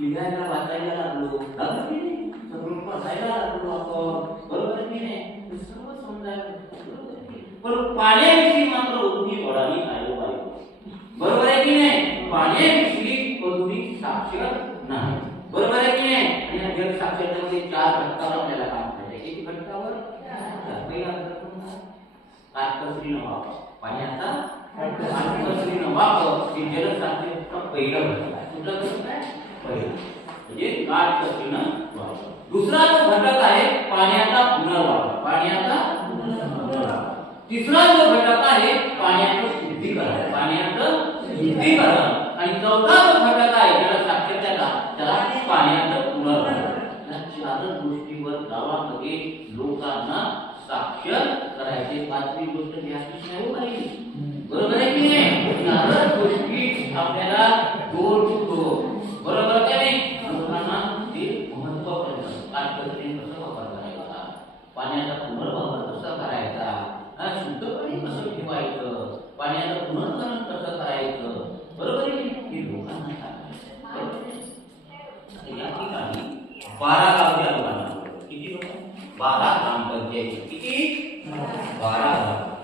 लिहायला वाचायला लागलो लागलो की नाही सगळं वाचायला लागलो आपण बरोबर की नाही। सर्व समजायला बरोबर आहे? पण पाण्याविषयी मात्र उद्धी वडाली नाही हो बरोबर आहे की नाही पाण्याविषयी कधी साक्षर नाही। बरोबर आहे की नाही आणि या जग साक्षरतेमध्ये चार घटकावर आपल्याला काम करायचं किती घटकावर पहिला घटक काटकसरी न वापर पाण्याचा काटकसरी न वापर हे जल साक्षरतेचा पहिलं घटक आहे कुठला घटक आहे? पहिला. म्हणजे काटकसरी न वापर दुसरा जो घटक आहे पाण्याचा पुनर्वापर. पाण्याचा पुनर्वापर. तिसरा जो घटक आहे पाण्याचं शुद्धीकरण. पाण्याचं शुद्धीकरण. आणि चौथा जो घटक आहे ज्याला साक्षरतेचा त्याला पाण्याचं पुनर्वापर. या चारच गोष्टीवर गावामध्ये लोकांना साक्षर करायचे. पाचवी गोष्ट घ्यायची नाही पाच पद्धतीने कसं वापर करायचा पाण्याचा पुनर्वापर कसा करायचा? हा शुद्ध पाणी कसं ठेवायचं? पाण्याचं पुनर्भरण कसं करायचं? बरोबर आहे हे लोकांना सांगायचं या ठिकाणी बारा गावच्या लोकांना किती लोक? बारा ग्रामपंचायती किती? बारा गाव.